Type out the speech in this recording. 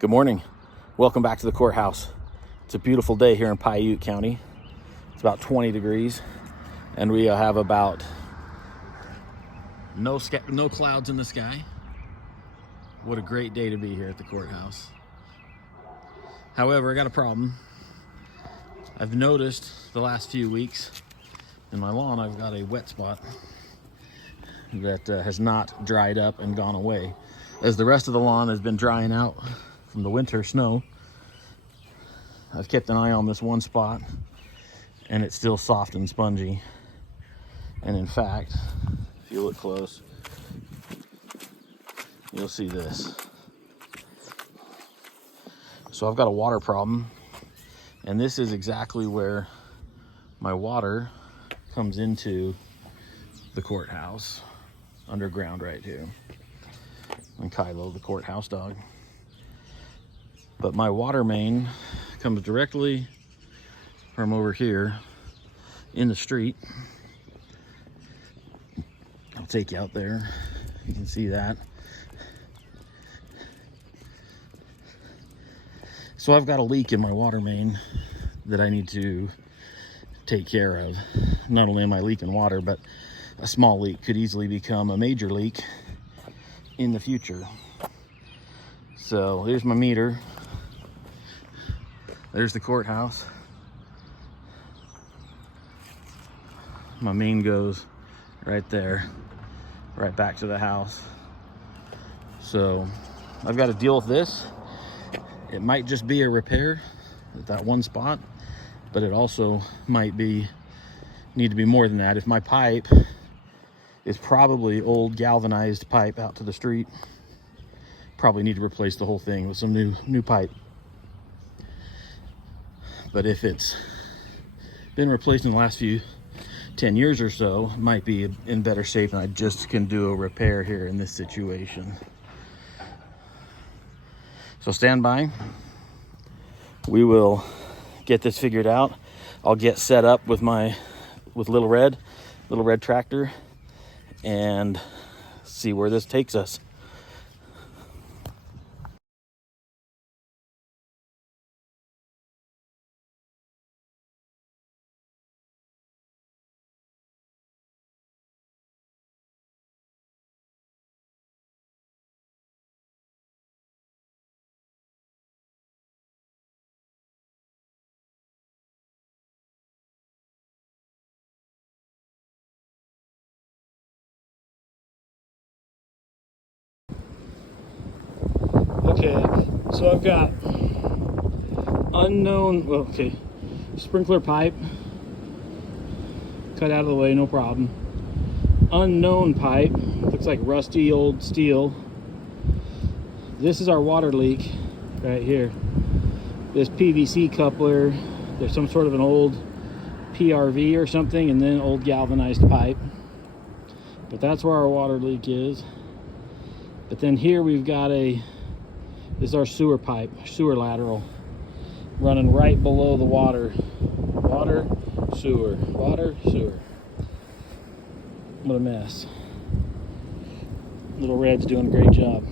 Good morning. Welcome back to the courthouse. It's a beautiful day here in Paiute County. It's about 20 degrees and we have about no clouds in the sky. What a great day to be here at the courthouse. However, I got a problem. I've noticed the last few weeks in my lawn I've got a wet spot that has not dried up and gone away. As the rest of the lawn has been drying out from the winter snow, I've kept an eye on this one spot and it's still soft and spongy. And in fact, if you look close, you'll see this. So I've got a water problem, and this is exactly where my water comes into the courthouse, underground right here. And Kylo, the courthouse dog. But my water main comes directly from over here in the street. I'll take you out there. You can see that. So I've got a leak in my water main that I need to take care of. Not only am I leaking water, but a small leak could easily become a major leak in the future. So here's my meter. There's the courthouse. My main goes right there, right back to the house. So I've got to deal with this. It might just be a repair at that one spot, but it also might need to be more than that. If my pipe is probably old galvanized pipe out to the street, probably need to replace the whole thing with some new pipe. But if it's been replaced in the last 10 years or so, it might be in better shape, and I just can do a repair here in this situation. So stand by. We will get this figured out. I'll get set up with Little Red tractor and see where this takes us. Okay, so I've got sprinkler pipe cut out of the way, no problem. Unknown pipe, looks like rusty old steel. This is our water leak right here. This PVC coupler, there's some sort of an old PRV or something, and then old galvanized pipe. But that's where our water leak is. But then here we've got this is our sewer pipe, sewer lateral, running right below the water. Water, sewer, water, sewer. What a mess. Little Red's doing a great job.